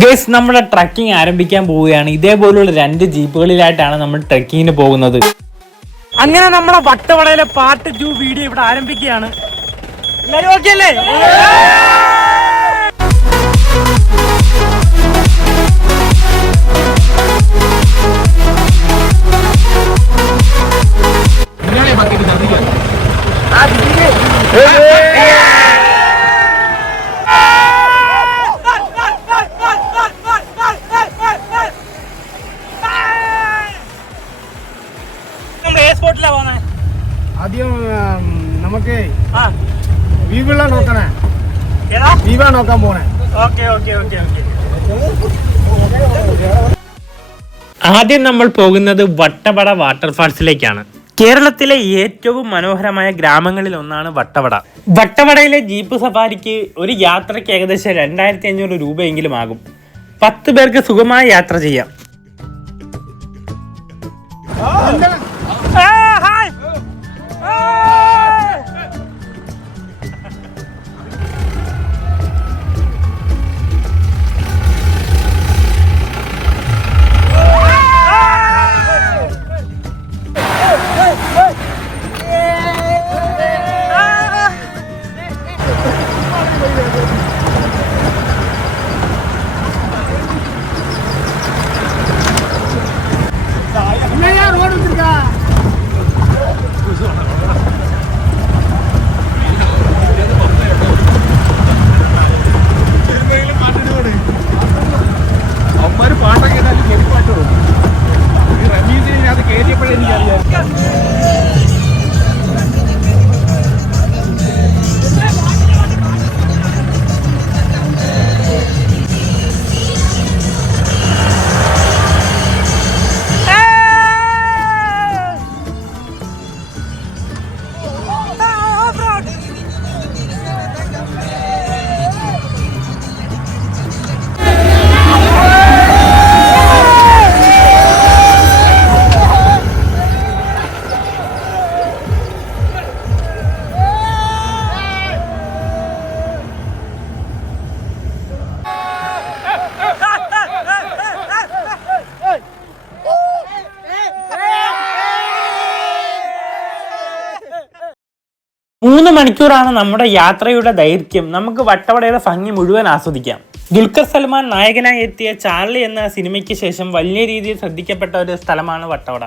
Guys, നമ്മുടെ trekking ആരംഭിക്കാൻ പോവുകയാണ്. ഇതേപോലുള്ള 2 ജീപ്പുകളിലായിട്ടാണ് നമ്മൾ ട്രക്കിങ്ങിന് പോകുന്നത്. അങ്ങനെ നമ്മുടെ വട്ടവടയിലെ പാർട്ട് 2 വീഡിയോ ഇവിടെ ആരംഭിക്കുകയാണ്. എല്ലാവരും ഓക്കേ അല്ലേ? ആദ്യം നമുക്ക് നോക്കാൻ പോണേ. ആദ്യം നമ്മൾ പോകുന്നത് വട്ടവട വാട്ടർഫാൾസിലേക്കാണ്. കേരളത്തിലെ ഏറ്റവും മനോഹരമായ ഗ്രാമങ്ങളിൽ ഒന്നാണ് വട്ടവട. വട്ടവടയിലെ ജീപ്പ് സഫാരിക്ക് ഒരു യാത്രയ്ക്ക് ഏകദേശം 2500 രൂപയെങ്കിലും ആകും. 10 പേർക്ക് സുഖമായി യാത്ര ചെയ്യാം. മൂന്ന് മണിക്കൂറാണ് നമ്മുടെ യാത്രയുടെ ദൈർഘ്യം. നമുക്ക് വട്ടവടയുടെ ഭംഗി മുഴുവൻ ആസ്വദിക്കാം. ദുൽഖർ സൽമാൻ നായകനായി എത്തിയ ചാർലി എന്ന സിനിമയ്ക്ക് ശേഷം വലിയ രീതിയിൽ ശ്രദ്ധിക്കപ്പെട്ട ഒരു സ്ഥലമാണ് വട്ടവട.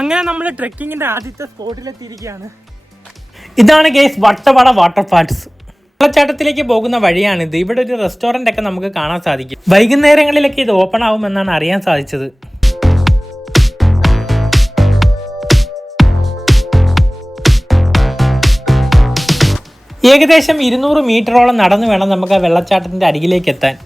അങ്ങനെ നമ്മൾ ട്രെക്കിങ്ങിന്റെ ആദ്യത്തെ സ്പോട്ടിലെത്തിയിരിക്കുകയാണ്. ഇതാണ് ഗൈസ് വട്ടവട വാട്ടർഫാൾസ്. വെള്ളച്ചാട്ടത്തിലേക്ക് പോകുന്ന വഴിയാണിത്. ഇവിടെ ഒരു റെസ്റ്റോറന്റ് ഒക്കെ നമുക്ക് കാണാൻ സാധിക്കും. വൈകുന്നേരങ്ങളിലൊക്കെ ഇത് ഓപ്പൺ ആവുമെന്നാണ് അറിയാൻ സാധിച്ചത്. ഏകദേശം 200 മീറ്ററോളം നടന്നു വേണം നമുക്ക് ആ വെള്ളച്ചാട്ടത്തിന്റെ അരികിലേക്ക് എത്താൻ.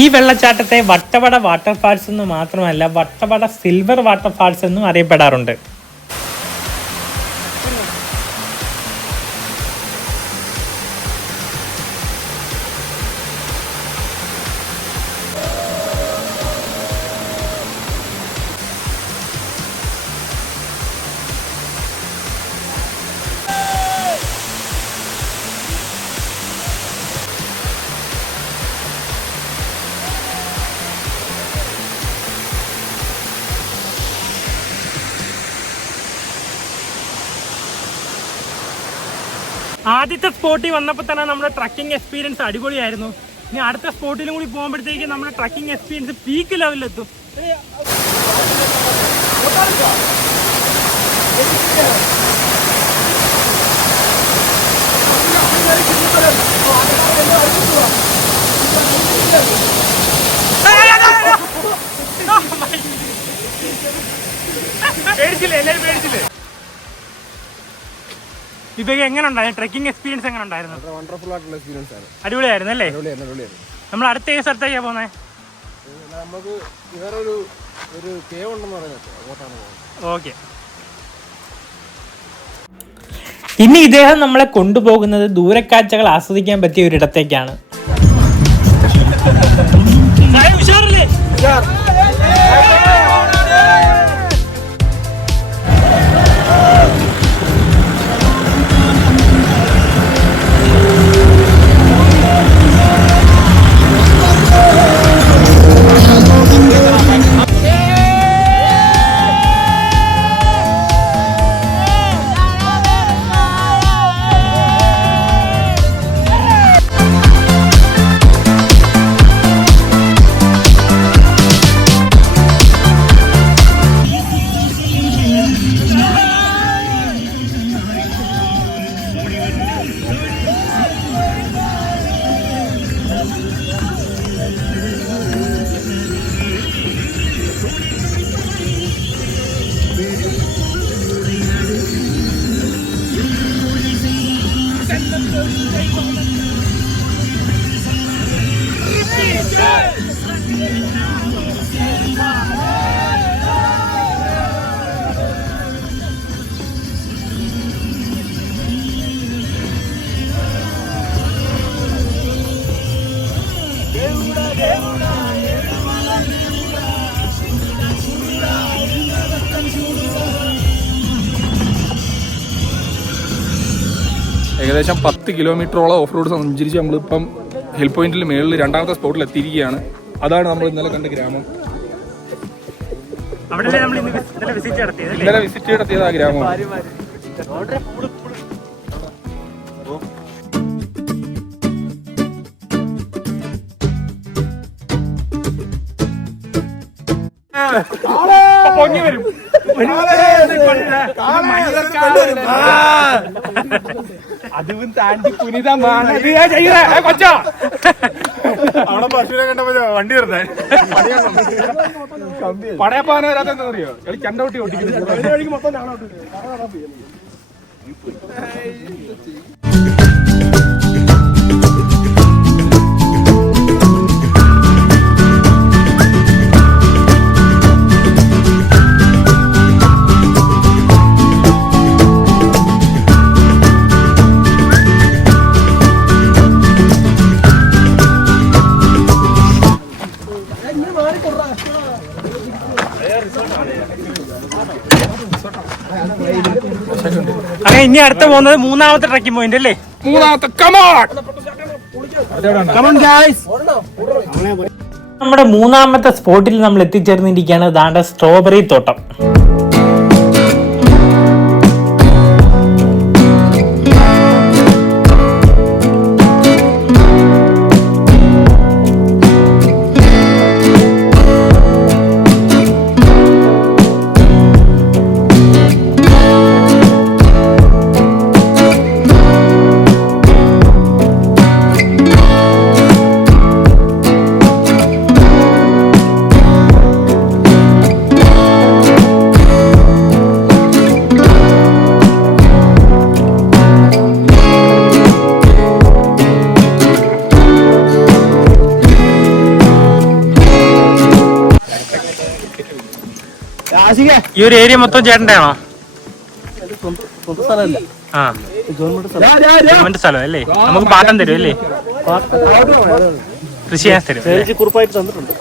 ഈ വെള്ളച്ചാട്ടത്തെ വട്ടവട വാട്ടർഫാൾസ് എന്ന് മാത്രമല്ല വട്ടവട സിൽവർ വാട്ടർഫാൾസ് എന്നും അറിയപ്പെടാറുണ്ട്. ആദ്യത്തെ സ്പോട്ടിൽ വന്നപ്പോൾ തന്നെ നമ്മുടെ ട്രക്കിംഗ് എക്സ്പീരിയൻസ് അടിപൊളിയായിരുന്നു. ഇനി അടുത്ത സ്പോട്ടിലും കൂടി പോകുമ്പോഴത്തേക്ക് നമ്മുടെ ട്രക്കിംഗ് എക്സ്പീരിയൻസ് പീക്ക് ലെവലിലെത്തും. പേടിച്ചില്ലേ? എല്ലാവരും പേടിച്ചില്ലേ? ഇപ്പൊ എങ്ങനെ ഉണ്ടായിരുന്നു ട്രക്കിംഗ് എക്സ്പീരിയൻസ്? എങ്ങനെ ഉണ്ടായിരുന്നു? വണ്ടർഫുൾ ആയിട്ടുള്ള എക്സ്പീരിയൻസ് ആണ്. അടിപൊളിയായിരുന്നു അല്ലേ? നമ്മൾ അടുത്ത ഏത് സ്ഥലത്തേക്കാ പോകുന്നത്? നമുക്ക് വേറൊരു കേവ് ഉണ്ടെന്ന് പറയുന്നത്, അങ്ങോട്ടാണ് പോകുന്നത്. ഓക്കെ. ഇനി ഇദ്ദേഹം നമ്മളെ കൊണ്ടുപോകുന്നത് ദൂരക്കാഴ്ചകൾ ആസ്വദിക്കാൻ പറ്റിയ ഒരിടത്തേക്കാണ്. ഏകദേശം 10 കിലോമീറ്ററോളം ഓഫ് റോഡ് സഞ്ചരിച്ച് നമ്മളിപ്പം ഹിൽ പോയിന്റിൽ മേളിൽ രണ്ടാമത്തെ സ്പോട്ടിൽ എത്തിയിരിക്കുകയാണ്. അതാണ് നമ്മൾ ഇന്നലെ കണ്ട ഗ്രാമം. ഇന്നലെ വിസിറ്റ് നടത്തിയത് ആ ഗ്രാമം. പൊങ്ങി വരും. അതും താണ്ടി പുനിതമാണ് കൊച്ചോ. അവിടെ പശുവിനെ കണ്ടപ്പോ വണ്ടി നിർത്താൻ പടയപ്പാന വരാത്തെന്താ അറിയോ? ചണ്ടോട്ടി ഓട്ടിക്കുന്നു. മൊത്തം അങ്ങനെ ഇനി അടുത്ത പോകുന്നത് മൂന്നാമത്തെ ട്രക്കിംഗ് പോയിന്റ് അല്ലേ? നമ്മുടെ മൂന്നാമത്തെ സ്പോട്ടിൽ നമ്മൾ എത്തിച്ചേർന്നിരിക്കുകയാണ്. ദാണ്ട സ്ട്രോബെറി തോട്ടം. ഈ ഒരു ഏരിയ മൊത്തം ചേട്ടൻ്റെ ആണോ? ആ, ഗവൺമെന്റ് സ്ഥലം അല്ലേ? നമുക്ക് പാട്ടം തരും അല്ലേ? കൃഷി ചെയ്യാൻ തരും. കുറിപ്പായിട്ട് തന്നിട്ടുണ്ട്.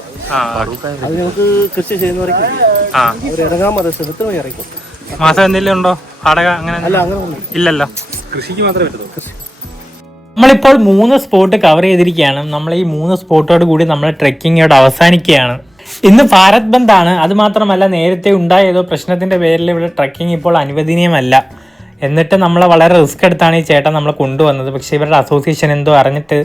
അത് ഞങ്ങൾക്ക് കൃഷി ചെയ്യുന്നവർക്ക് ഇറങ്ങാൻ ഇറക്കും. മാസം എന്തെങ്കിലും ഉണ്ടോ വാടക? അങ്ങനെ ഇല്ലല്ലോ. കൃഷിക്ക് മാത്രമേ പറ്റൂ. നമ്മളിപ്പോൾ 3 സ്പോട്ട് കവർ ചെയ്തിരിക്കുകയാണ്. നമ്മൾ ഈ 3 സ്പോട്ടോട് കൂടി നമ്മുടെ ട്രെക്കിംഗ് ഇവിടെ അവസാനിക്കുകയാണ്. ഇന്ന് ഭാരത് ബന്ദ് ആണ്. അത് മാത്രമല്ല, നേരത്തെ ഉണ്ടായ ഏതോ പ്രശ്നത്തിന്റെ പേരിൽ ഇവിടെ ട്രക്കിംഗ് ഇപ്പോൾ അനുവദനീയമല്ല. എന്നിട്ട് നമ്മളെ വളരെ റിസ്ക് എടുത്താണ് ഈ ചേട്ടൻ നമ്മളെ കൊണ്ടുവന്നത്. പക്ഷേ ഇവരുടെ അസോസിയേഷൻ എന്തോ അറിഞ്ഞിട്ട്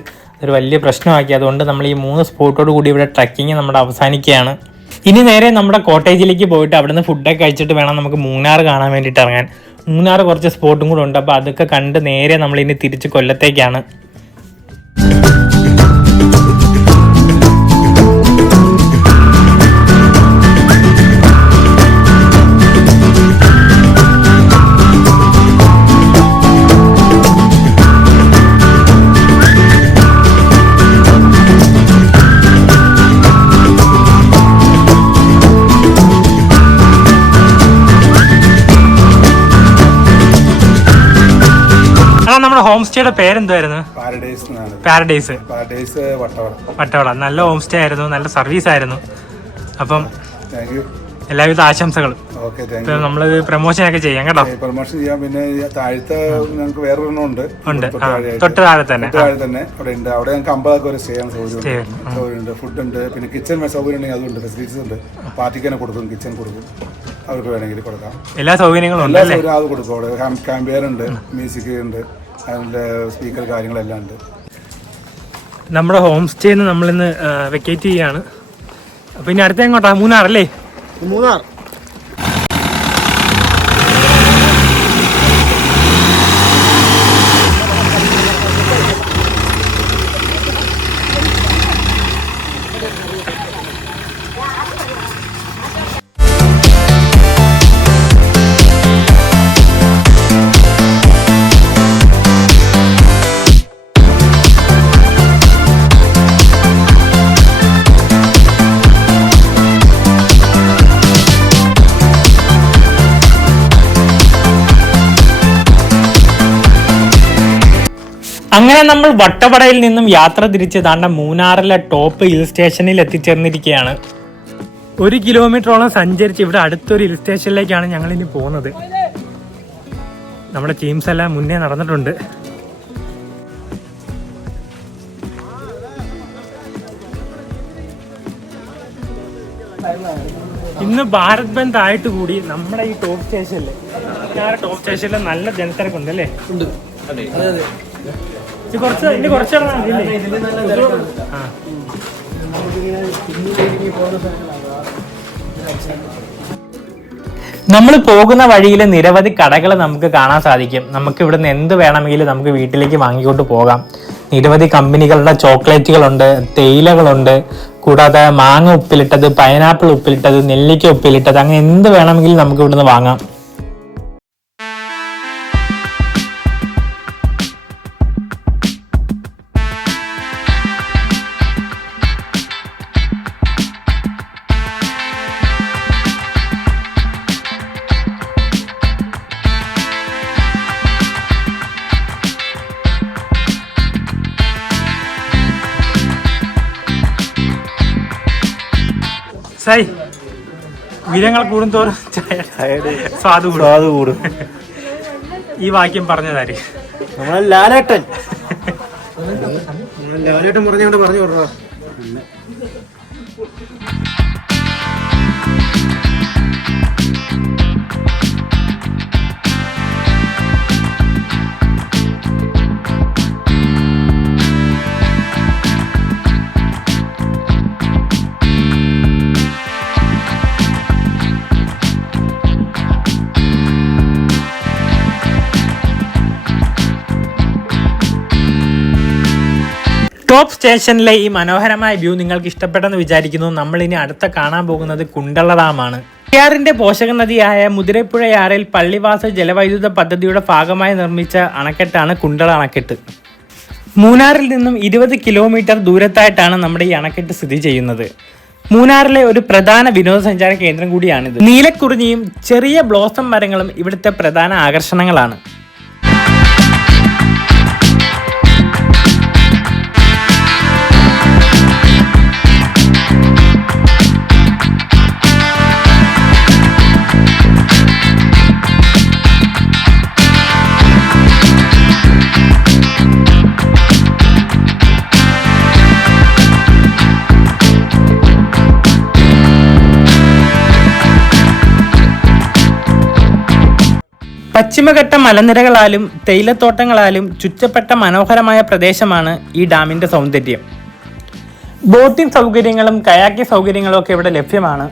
ഒരു വലിയ പ്രശ്നമാക്കി. അതുകൊണ്ട് നമ്മൾ ഈ 3 സ്പോട്ടോട് കൂടി ഇവിടെ ട്രക്കിങ് നമ്മുടെ അവസാനിക്കുകയാണ്. ഇനി നേരെ നമ്മുടെ കോട്ടേജിലേക്ക് പോയിട്ട് അവിടുന്ന് ഫുഡൊക്കെ കഴിച്ചിട്ട് വേണം നമുക്ക് മൂന്നാർ കാണാൻ വേണ്ടിയിട്ട് ഇറങ്ങാൻ. മൂന്നാർ കുറച്ച് സ്പോട്ടും കൂടെ ഉണ്ട്. അപ്പോൾ അതൊക്കെ കണ്ട് നേരെ നമ്മളിനി തിരിച്ച് കൊല്ലത്തേക്കാണ്. നമ്മുടെ ഹോം സ്റ്റേയുടെ പേരെന്തായിരുന്നു? പാരഡൈസ് വട്ടവട. നല്ല ഹോം സ്റ്റേ ആയിരുന്നു, നല്ല സർവീസ് ആയിരുന്നു. അപ്പം എല്ലാവിധ ആശംസകളും. നമ്മള് പ്രൊമോഷൻ ഒക്കെ ചെയ്യാം കേട്ടോ. പ്രൊമോഷൻ ചെയ്യാം. പിന്നെ താഴത്തെ ഞങ്ങൾക്ക് വേറെ ഉണ്ട്, തൊട്ട് താഴെ തന്നെ അവിടെ ഉണ്ട്. അവിടെ ഞങ്ങൾക്ക് 50 ഒരു സ്റ്റേ സൗകര്യമുണ്ട്, ഫുഡ് ഉണ്ട്. പിന്നെ കിച്ചൺ സൗകര്യം ഉണ്ടെങ്കിൽ അതുണ്ട്, ഫെസിലിറ്റീസ് ഉണ്ട്. പാർട്ടിക്ക് തന്നെ കൊടുക്കും, കിച്ചൺ കൊടുക്കും, അവർക്ക് വേണമെങ്കിൽ കൊടുക്കാം. എല്ലാ സൗകര്യങ്ങളും ഉണ്ട്. അത് കൊടുക്കും. അവിടെ ക്യാമ്പെയർ ഉണ്ട്, മ്യൂസിക് ഉണ്ട്, അതിന്റെ സ്പീക്കർ കാര്യങ്ങളെല്ലാം ഉണ്ട്. നമ്മുടെ ഹോം സ്റ്റേന്ന് നമ്മളിന്ന് വെക്കേറ്റ് ചെയ്യാണ്. അപ്പൊ ഇനി അടുത്ത എങ്ങോട്ടാ? മൂന്നാർ അല്ലേ? മൂന്നാർ. അങ്ങനെ നമ്മൾ വട്ടവടയിൽ നിന്നും യാത്ര തിരിച്ച് താണ്ട മൂന്നാറിലെ ടോപ്പ് ഹിൽ സ്റ്റേഷനിൽ എത്തിച്ചേർന്നിരിക്കുകയാണ്. 1 കിലോമീറ്ററോളം സഞ്ചരിച്ച് ഇവിടെ അടുത്തൊരു ഹിൽ സ്റ്റേഷനിലേക്കാണ് ഞങ്ങളിനി പോകുന്നത്. നമ്മുടെ ടീംസ് എല്ലാം മുന്നേ നടന്നിട്ടുണ്ട്. ഇന്ന് ഭാരത് ബന്ദ് ആയിട്ട് കൂടി നമ്മുടെ ഈ ടോപ്പ് സ്റ്റേഷനിൽ നല്ല ജനത്തിരക്കുണ്ട് അല്ലേ? കുറച്ച് നമ്മൾ പോകുന്ന വഴിയിൽ നിരവധി കടകൾ നമുക്ക് കാണാൻ സാധിക്കും. നമുക്ക് ഇവിടുന്ന് എന്ത് വേണമെങ്കിലും നമുക്ക് വീട്ടിലേക്ക് വാങ്ങിക്കൊണ്ട് പോകാം. നിരവധി കമ്പനികളുടെ ചോക്ലേറ്റുകളുണ്ട്, തേയിലകളുണ്ട്, കൂടാതെ മാങ്ങ ഉപ്പിലിട്ടത്, പൈനാപ്പിൾ ഉപ്പിലിട്ടത്, നെല്ലിക്ക ഉപ്പിലിട്ടത്, അങ്ങനെ എന്ത് വേണമെങ്കിലും നമുക്ക് ഇവിടുന്ന് വാങ്ങാം. വിരങ്ങൾ കൂടുന്തോറും സ്വാദ് കൂടും. ഈ വാക്യം പറഞ്ഞതാര്? ലാലേട്ടൻ പറഞ്ഞോണ്ട് പറഞ്ഞു കൊടുക്കോ. ടോപ്പ് സ്റ്റേഷനിലെ ഈ മനോഹരമായ വ്യൂ നിങ്ങൾക്ക് ഇഷ്ടപ്പെട്ടെന്ന് വിചാരിക്കുന്നു. നമ്മൾ ഇനി അടുത്ത കാണാൻ പോകുന്നത് കുണ്ടള ഡാമാണ്. പെരിയാറിന്റെ പോഷക നദിയായ മുതിരപ്പുഴയാറിൽ പള്ളിവാസൽ ജലവൈദ്യുത പദ്ധതിയുടെ ഭാഗമായി നിർമ്മിച്ച അണക്കെട്ടാണ് കുണ്ടള അണക്കെട്ട്. മൂന്നാറിൽ നിന്നും 20 കിലോമീറ്റർ ദൂരത്തായിട്ടാണ് നമ്മുടെ ഈ അണക്കെട്ട് സ്ഥിതി ചെയ്യുന്നത്. മൂന്നാറിലെ ഒരു പ്രധാന വിനോദസഞ്ചാര കേന്ദ്രം കൂടിയാണിത്. നീലക്കുറിഞ്ഞിയും ചെറിയ ബ്ലോസം മരങ്ങളും ഇവിടുത്തെ പ്രധാന ആകർഷണങ്ങളാണ്. പശ്ചിമഘട്ട മലനിരകളാലും തേയിലത്തോട്ടങ്ങളാലും ചുറ്റപ്പെട്ട മനോഹരമായ പ്രദേശമാണ് ഈ ഡാമിൻ്റെ സൗന്ദര്യം. ബോട്ടിംഗ് സൗകര്യങ്ങളും കയാക്കിംഗ് സൗകര്യങ്ങളും ഒക്കെ ഇവിടെ ലഭ്യമാണ്.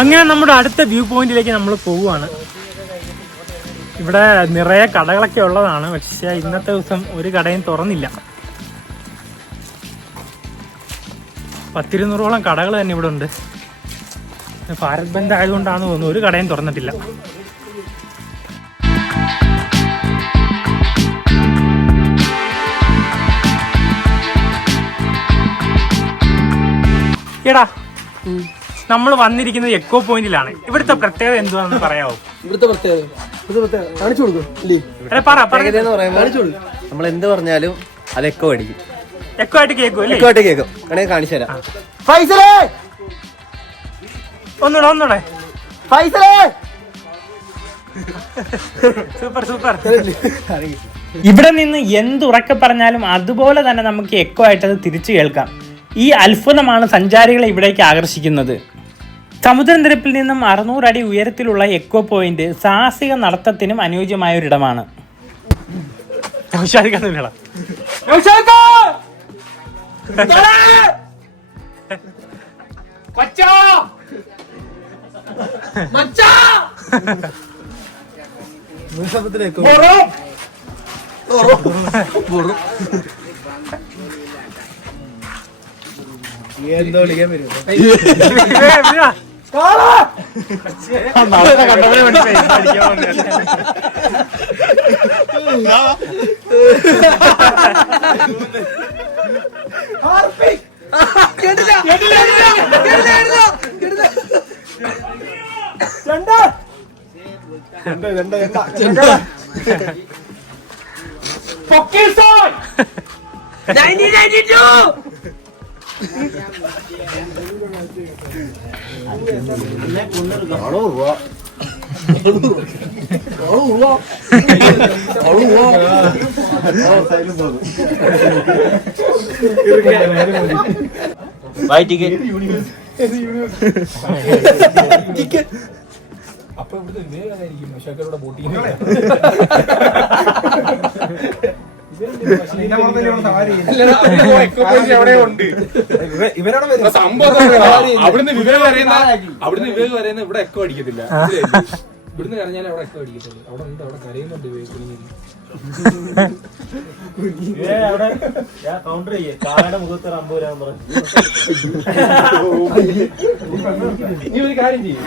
അങ്ങനെ നമ്മുടെ അടുത്ത വ്യൂ പോയിന്റിലേക്ക് നമ്മൾ പോവുകയാണ്. ഇവിടെ നിറയെ കടകളൊക്കെ ഉള്ളതാണ്, പക്ഷേ ഇന്നത്തെ ദിവസം ഒരു കടയും തുറന്നില്ല. 100-200ഓളം കടകൾ തന്നെ ഇവിടെ ഉണ്ട്. ഭാരത് ബന്ദ് ആയതുകൊണ്ടാണെന്ന് തോന്നുന്നു ഒരു കടയും തുറന്നിട്ടില്ല. എടാ, നമ്മൾ വന്നിരിക്കുന്നത് എക്കോ പോയിന്റിലാണ്. ഇവിടുത്തെ പ്രത്യേകത എന്തുവാണെന്ന് പറയാമോ? ഇവിടുത്തെ പ്രത്യേകത കാണിച്ചു കൊടുക്കും. നമ്മൾ എന്ത് പറഞ്ഞാലും അത് എക്കോ അടിക്കും. എക്കോ ആയിട്ട് കേൾക്കും അല്ലേ? എക്കോ ആയിട്ട് കേൾക്കും. വേണമെങ്കിൽ കാണിച്ചു തരാം. ഒന്നൂടെ സൂപ്പർ സൂപ്പർ. ഇവിടെ നിന്ന് എന്തുറക്കെ പറഞ്ഞാലും അതുപോലെ തന്നെ നമുക്ക് എക്കോ ആയിട്ട് അത് തിരിച്ചു കേൾക്കാം. ഈ അത്ഭുതമാണ് സഞ്ചാരികളെ ഇവിടേക്ക് ആകർഷിക്കുന്നത്. സമുദ്രനിരപ്പിൽ നിന്നും 600 അടി ഉയരത്തിലുള്ള എക്കോ പോയിന്റ് സാഹസിക നടത്തത്തിനും അനുയോജ്യമായ ഒരിടമാണ്. എന്തോ വിളിക്കാൻ വരും. അപ്പൊ ഇവിടുത്തെ വിവേകായിരിക്കും മഷാക്കരുടെ ബോട്ടിങ്. അവിടുന്ന് വിവേക് പറയുന്ന ഇവിടെ എക്കോ അടിക്കത്തില്ല. ഇവിടുന്ന് കരഞ്ഞാലേ അവിടെ എക്കോ അടിക്കത്തുള്ളൂ. അവിടെ ഉണ്ട്, അവിടെ കരയുന്നുണ്ട് വിവേക്. നീ ഒരു കാര്യം ചെയ്യും.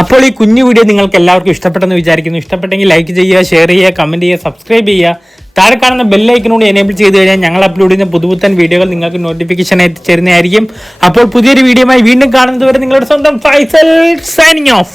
അപ്പോൾ ഈ കുഞ്ഞു വീഡിയോ നിങ്ങൾക്ക് എല്ലാവർക്കും ഇഷ്ടപ്പെട്ടെന്ന് വിചാരിക്കുന്നു. ഇഷ്ടപ്പെട്ടെങ്കിൽ ലൈക്ക് ചെയ്യുക, ഷെയർ ചെയ്യുക, കമൻറ്റ് ചെയ്യുക, സബ്സ്ക്രൈബ് ചെയ്യുക. താഴെ കാണുന്ന ബെല്ലൈക്കനോട് എനേബിൾ ചെയ്ത് കഴിഞ്ഞാൽ ഞങ്ങൾ അപ്ലോഡ് ചെയ്യുന്ന പുതുപുത്തൻ വീഡിയോകൾ നിങ്ങൾക്ക് നോട്ടിഫിക്കേഷൻ എത്തിച്ചേരുന്നതായിരിക്കും. അപ്പോൾ പുതിയൊരു വീഡിയോയുമായി വീണ്ടും കാണുന്നതുവരെ നിങ്ങളുടെ സ്വന്തം ഫൈസൽ സൈനിങ് ഓഫ്.